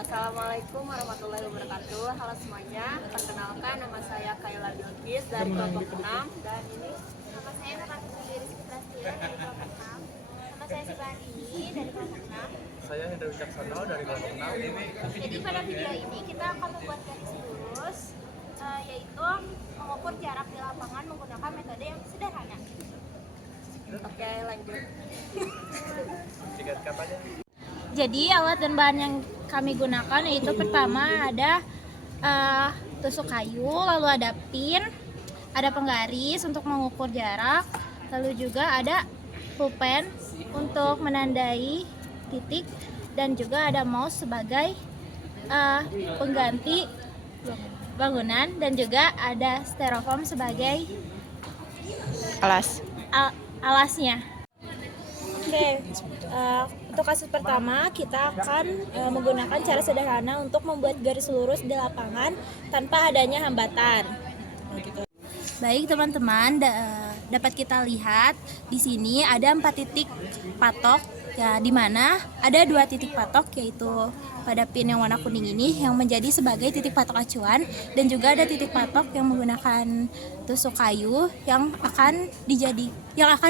Assalamualaikum warahmatullahi wabarakatuh. Halo semuanya, perkenalkan nama saya Kayla Bilkis dari kelompok 6 dan ini Nama saya Nurhati Rizky Prasetya dari kelompok 6. Nama saya Sibani dari kelompok 6. Saya Hendra Wicaksono dari kelompok 6. Jadi pada video ini kita akan membuat garis lurus, yaitu mengukur jarak di lapangan menggunakan metode yang sederhana. oke lanjut. Tiga katanya. Jadi alat dan bahan yang kami gunakan yaitu pertama ada tusuk kayu, lalu ada pin, ada penggaris untuk mengukur jarak, lalu juga ada pulpen untuk menandai titik, dan juga ada mouse sebagai pengganti bangunan, dan juga ada styrofoam sebagai alasnya. Oke, untuk kasus pertama kita akan menggunakan cara sederhana untuk membuat garis lurus di lapangan tanpa adanya hambatan. Baik teman-teman, dapat kita lihat di sini ada 4 titik patok, ya, di mana ada 2 titik patok yaitu pada pin yang warna kuning ini yang menjadi sebagai titik patok acuan, dan juga ada titik patok yang menggunakan tusuk kayu yang akan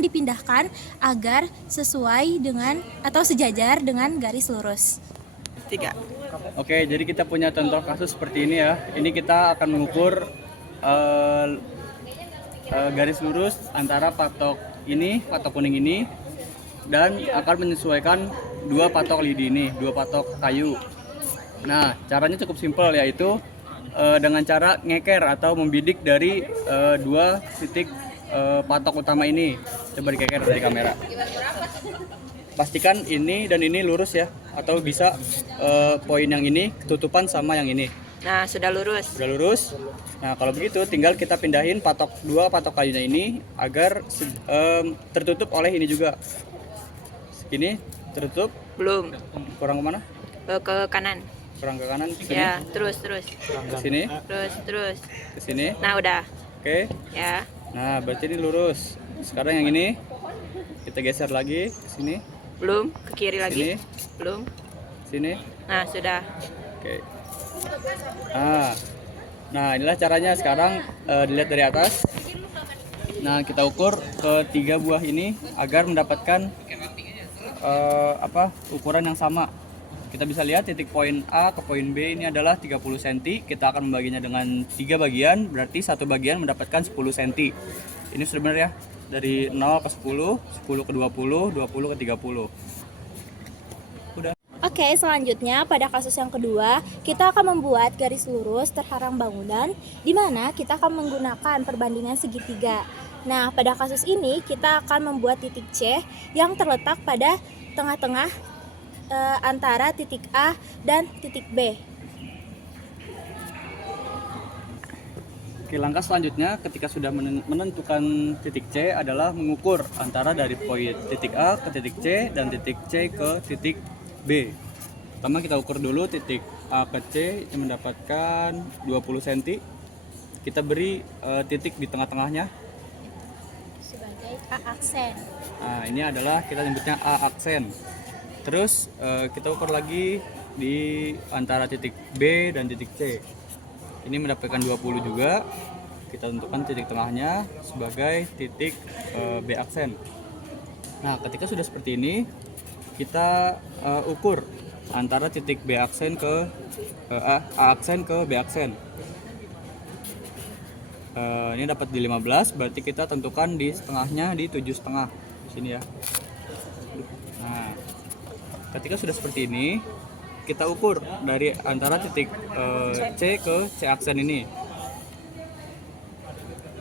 dipindahkan agar sesuai dengan atau sejajar dengan garis lurus. 3. Oke, jadi kita punya contoh kasus seperti ini ya. Ini kita akan mengukur garis lurus antara patok kuning ini, dan akan menyesuaikan 2 patok lidi ini, 2 patok kayu. Nah, caranya cukup simpel, yaitu dengan cara ngeker atau membidik dari 2 titik patok utama ini. Coba dikeker dari kamera. Pastikan ini dan ini lurus ya, atau bisa poin yang ini ketutupan sama yang ini. Nah, sudah lurus. Sudah lurus. Nah, kalau begitu tinggal kita pindahin 2 patok kayunya ini agar tertutup oleh ini juga. Ini tertutup. Belum. Kurang kemana? Ke kanan. Kurang ke kanan. Sini. Ya, terus. Ke sini. Terus. Ke sini. Nah, udah. Oke. Ya. Nah, berarti ini lurus. Sekarang yang ini kita geser lagi ke sini. Belum. Ke kiri lagi. Sini. Belum. Sini. Nah, sudah. Oke. Nah, inilah caranya. Sekarang dilihat dari atas. Nah, kita ukur ke 3 buah ini agar mendapatkan ukuran yang sama. Kita bisa lihat titik poin A ke poin B ini adalah 30 cm. Kita akan membaginya dengan 3 bagian, berarti satu bagian mendapatkan 10 cm. Ini sudah benar ya, dari 0 ke 10, 10 ke 20, 20 ke 30. Udah. Oke, selanjutnya pada kasus yang kedua, kita akan membuat garis lurus terharang bangunan, di mana kita akan menggunakan perbandingan segitiga. Nah, pada kasus ini kita akan membuat titik C yang terletak pada tengah-tengah antara titik A dan titik B. Oke, langkah selanjutnya ketika sudah menentukan titik C adalah mengukur antara dari poin titik A ke titik C dan titik C ke titik B. Pertama kita ukur dulu titik A ke C yang mendapatkan 20 cm. Kita beri titik di tengah-tengahnya Sebagai A aksen. Nah, ini adalah kita sebutnya A aksen. Terus kita ukur lagi di antara titik B dan titik C. Ini mendapatkan 20 juga. Kita tentukan titik tengahnya sebagai titik B aksen. Nah, ketika sudah seperti ini, kita ukur antara titik B aksen ke A aksen ke B aksen. Ini dapat di 15, berarti kita tentukan di setengahnya di 7,5 di sini ya. Nah, ketika sudah seperti ini, kita ukur dari antara titik C ke C aksen ini.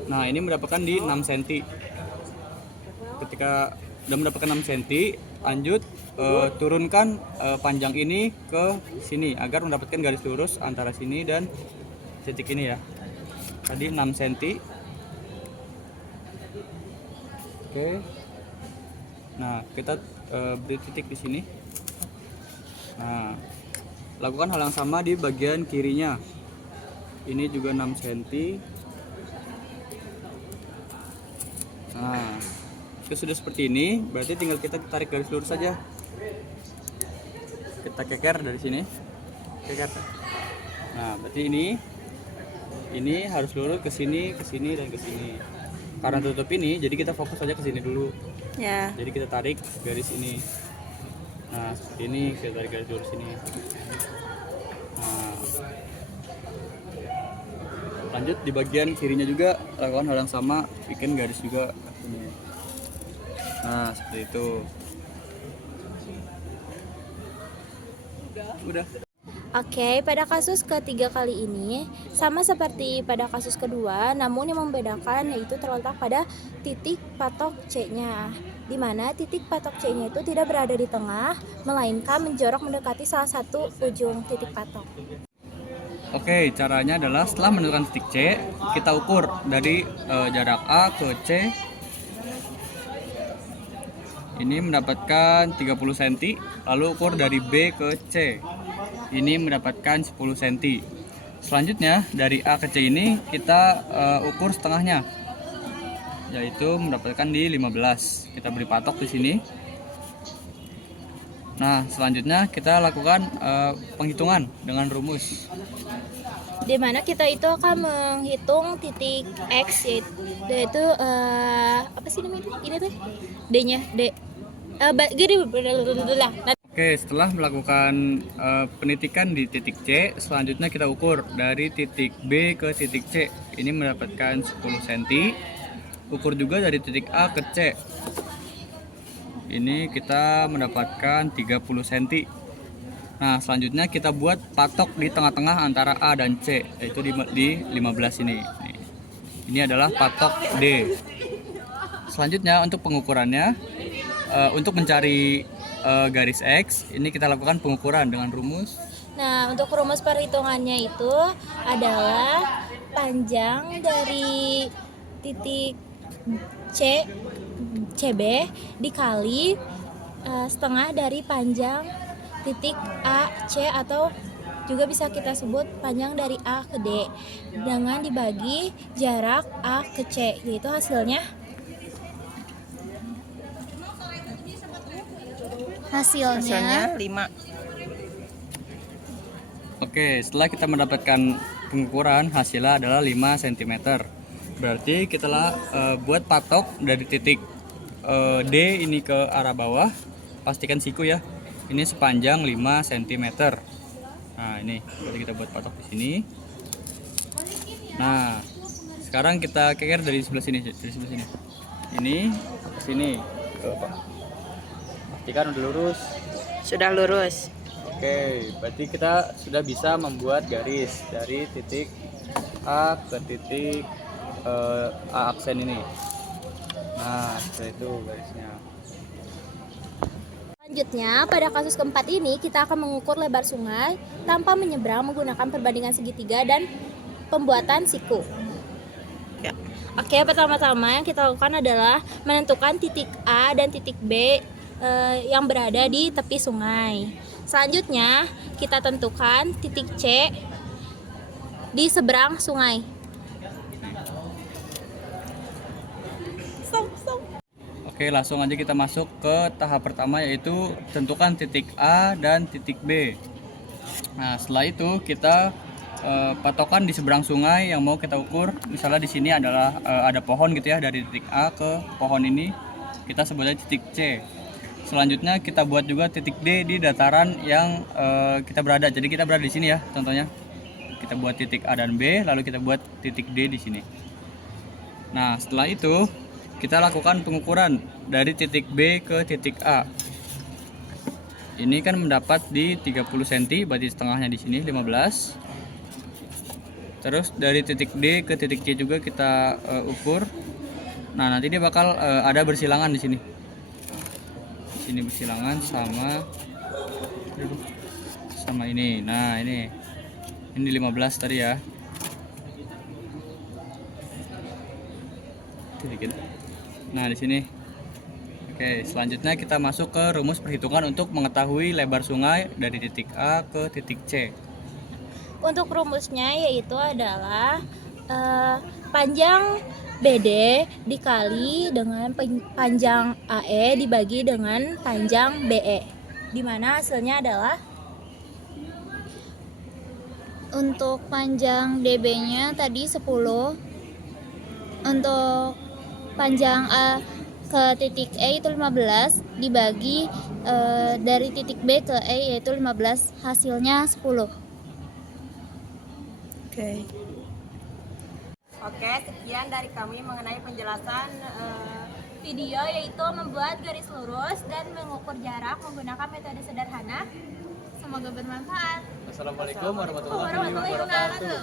Nah, ini mendapatkan di 6 cm. Ketika sudah mendapatkan 6 cm, lanjut turunkan panjang ini ke sini agar mendapatkan garis lurus antara sini dan titik ini ya. Tadi 6 cm. Oke. Nah, kita beri titik di sini. Nah, lakukan hal yang sama di bagian kirinya. Ini juga 6 cm. Nah, sudah seperti ini, berarti tinggal kita tarik garis lurus saja. Kita keker dari sini. Nah, berarti ini harus lurus ke sini, dan ke sini. Karena tutup ini, jadi kita fokus aja ke sini dulu. Ya. Jadi kita tarik garis ini. Nah, seperti ini kita tarik garis lurus ini. Nah, lanjut di bagian kirinya juga lakukan hal yang sama, bikin garis juga. Nah, seperti itu. Udah. Oke, pada kasus ketiga kali ini sama seperti pada kasus kedua, namun yang membedakan yaitu terletak pada titik patok C-nya, di mana titik patok C-nya itu tidak berada di tengah, melainkan menjorok mendekati salah satu ujung titik patok. Oke, caranya adalah setelah menentukan titik C, kita ukur dari jarak A ke C. Ini mendapatkan 30 cm, lalu ukur dari B ke C. Ini mendapatkan 10 cm. Selanjutnya dari A ke C ini kita ukur setengahnya, yaitu mendapatkan di 15. Kita beri patok di sini. Nah, selanjutnya kita lakukan penghitungan dengan rumus. Di mana kita itu akan menghitung titik X, yaitu apa sih namanya? Ini tuh D-nya, D. Gini. Oke, setelah melakukan penitikan di titik C, selanjutnya kita ukur dari titik B ke titik C. Ini mendapatkan 10 cm. Ukur juga dari titik A ke C. Ini kita mendapatkan 30 cm. Nah, selanjutnya kita buat patok di tengah-tengah antara A dan C, yaitu di 15 ini. Ini adalah patok D. Selanjutnya untuk pengukurannya, untuk mencari garis X, ini kita lakukan pengukuran dengan rumus. Nah, untuk rumus perhitungannya itu adalah panjang dari titik CB dikali setengah dari panjang titik AC, atau juga bisa kita sebut panjang dari A ke D, dengan dibagi jarak A ke C, yaitu hasilnya Hasilnya 5. Oke, setelah kita mendapatkan pengukuran, hasilnya adalah 5 cm. Berarti kita buat patok dari titik D ini ke arah bawah. Pastikan siku ya. Ini sepanjang 5 cm. Nah, ini berarti kita buat patok di sini. Nah, sekarang kita keker dari sebelah sini, Ini ke sini. Pastikan udah lurus. Sudah lurus. Oke, berarti kita sudah bisa membuat garis dari titik A ke titik A aksen ini. Nah, seperti itu garisnya. Selanjutnya, pada kasus keempat ini kita akan mengukur lebar sungai tanpa menyeberang menggunakan perbandingan segitiga dan pembuatan siku. Ya. Oke, pertama-tama yang kita lakukan adalah menentukan titik A dan titik B yang berada di tepi sungai. Selanjutnya, kita tentukan titik C di seberang sungai. Oke, langsung aja kita masuk ke tahap pertama, yaitu tentukan titik A dan titik B. Nah, setelah itu kita patokan di seberang sungai yang mau kita ukur. Misalnya di sini adalah ada pohon gitu ya, dari titik A ke pohon ini kita sebutnya titik C. Selanjutnya kita buat juga titik D di dataran yang kita berada. Jadi kita berada di sini ya, contohnya. Kita buat titik A dan B, lalu kita buat titik D di sini. Nah, setelah itu kita lakukan pengukuran dari titik B ke titik A. Ini kan mendapat di 30 cm, berarti setengahnya di sini 15. Terus dari titik D ke titik C juga kita ukur. Nah, nanti dia bakal ada bersilangan di sini. Di sini bersilangan sama ini. Nah, ini 15 tadi ya. Nah, di sini. Oke, selanjutnya kita masuk ke rumus perhitungan untuk mengetahui lebar sungai dari titik A ke titik C. Untuk rumusnya yaitu adalah panjang BD dikali dengan panjang AE dibagi dengan panjang BE, di mana hasilnya adalah Untuk panjang DB-nya tadi 10. Untuk panjang A ke titik E itu 15 dibagi dari titik B ke E yaitu 15, hasilnya 10. Oke. Oke, sekian dari kami mengenai penjelasan Video yaitu membuat garis lurus dan mengukur jarak menggunakan metode sederhana. Semoga bermanfaat. Assalamualaikum warahmatullahi Warahmatullahi wabarakatuh.